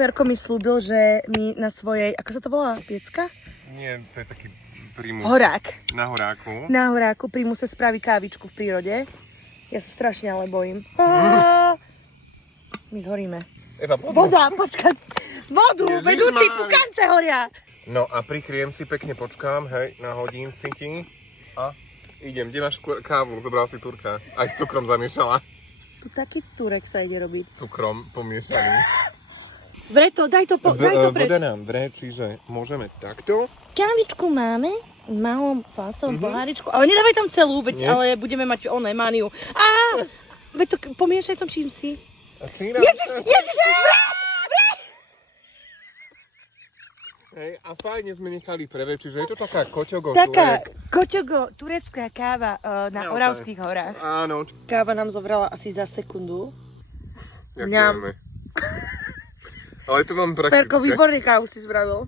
Ferko mi slúbil, že mi na svojej, ako sa to volá, piecka? Nie, to je taký prímus. Horák. Na horáku. Na horáku prímuse spraví kávičku v prírode. Ja sa strašne ale bojím. My zhoríme. Eva, Voda, počkaj. Vodu, Ježiš vedúci, Mária. pukance horia. No a prikriem si, pekne počkám, hej, nahodím si ti. A idem, kde máš kávu? Zobral si Turka. Aj s cukrom zamiešala. Tu taký turek sa ide robiť. S cukrom pomiešaný. Vreto, daj to preč. Voda nám vre, čiže môžeme takto. Kávičku máme v malom plastovom poháričku, ale nedávaj tam celú, veď, ale budeme mať maniu. Veď to pomiešaj to čím si. A si Ježiš! Hej, a fajne sme nechali previeť, čiže je to taká koťogo Taká turek. koťogo, turecká káva na Naozaj. Oravských horách. Áno. Káva nám zobrala asi za sekundu. Ďakujeme. Ale to mám praktické. Ferko, výborný kávu si spravil.